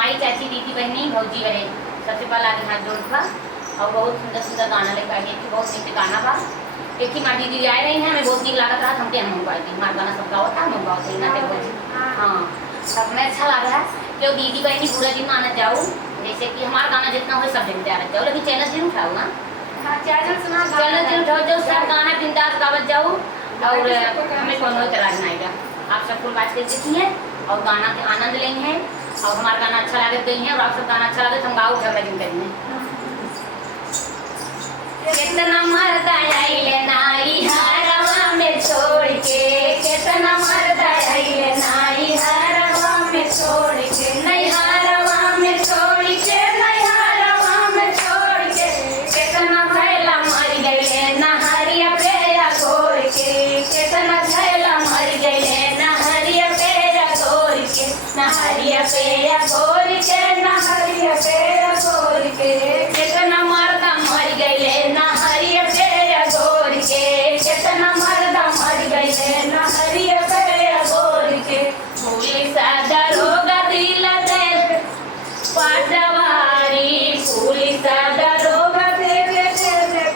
माई चाची दीदी बहनी भौजी बहन सबसे पहले आगे हाथ जोड़ था और बहुत सुंदर सुंदर गाना लेकर आई थी। बहुत नीचे गाना बा एक ही माटी दीदी आए रही हैं। हमें बहुत नीक लगा था। हमके हम मंगवाई थी हमारा गाना सब गाओ था हम गाओ थे ना हाँ सब में अच्छा लग रहा है कि दीदी बहनी पूरा दिन आना जाओ। जैसे कि हमारा गाना जितना हो सब दिन तैयार जाओ। लेकिन चैनल दिन उठाओ ना चैनल दिन उठाओ जो सब गाना बिंदास गावत जाओ और हमें कोनो इतराज नहीं आएगा। आप सब फुल बात करके देखिए और गाना के आनंद लेंगे और हमारा गाना अच्छा लगे गई है और आप सब गाना अच्छा लगे तो हम गाओ झगड़ा दिन करेंगे। कितना मर्द आइले नाई हरवा में छोड़ के कितना मर्द आइले नाई हरवा में छोड़ के नहीं हरवा में छोड़ के नहीं हरवा में छोड़ के कितना भैला मर गए नहरिया पे गोर के कितना भैला मर गए नहरिया पे गोर के नहरिया पे गोर के नहरिया पे गोर के कितना मर्द मर गए नहरिया पे गोर के कितना मर्द मर गए नहरिया पे गोर के पुलिस दरोगा दिल दे पटवारी पुलिस दरोगा दे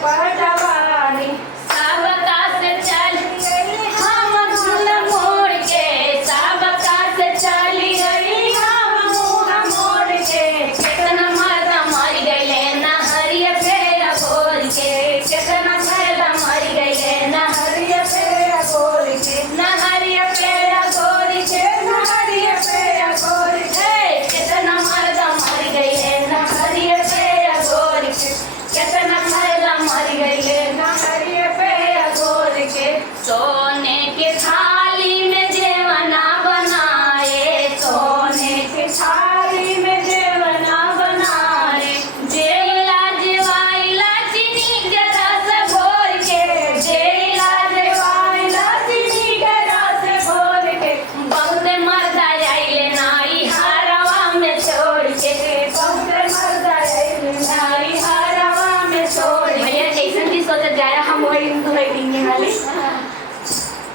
पटवारी सब का से चल हम धुन मोड़ के सब का से चली गई हम मुँह मोड़ के कितना मर्द मर गए नहरिया पे गोर के कितना भैला मर गए नहरिया पे गोर के नहरिया पे गोर के नहरिया पे गोर के कितना मर्द मर गए नहरिया पे गोर के कितना भैला मर गए नहरिया पे गोर के सोने के थाली में जेवना बनाए सोने के थाली में जेवना बनाए जेला जेवाइला चीनी के रस घोर के जेला जेवाइला चीनी के रस घोर के बहुत मर्द आइले नाई हरवा में छोड़ के बहुत मर्द आइले नाई हरवा में छोड़ भैया जैसन भी सोच जाए हम वही देंगे वाली।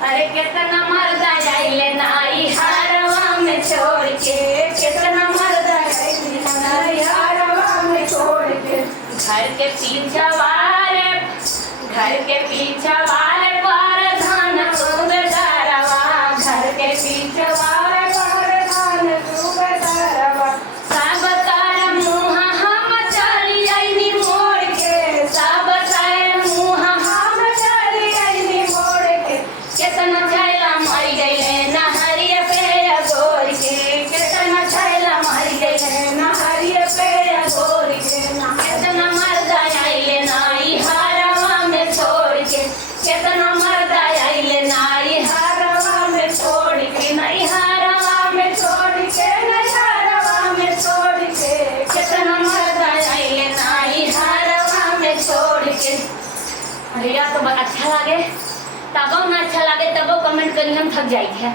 अरे कितना मर्द आइले नाई हरवा में छोड़ के कितना मर्द आइले नाई हरवा में छोड़ के घर के पीछे वाले पर धान खूब डरवा घर के पीछे वाले पर धान खूब डरवा सब कर मुँह हम चली आईनी मोड़ के सब कर मुँह हम चली आईनी मोड़ के कितना छैला मर गए नहरिया पे गोर के कितना छैला मर गए नहरिया पे गोर के कितना मर्द आइले नाई हरवा में छोड़ के कितना मर्द आइले नाई हरवा में छोड़ के नहीं हरवा में छोड़ के नहीं हरवा में छोड़ के कितना मर्द आइले नाई हरवा में छोड़ के। अरे यार तो अच्छा लगे तबो ना अच्छा लगे तबो कमेंट करिए हम थक जाए।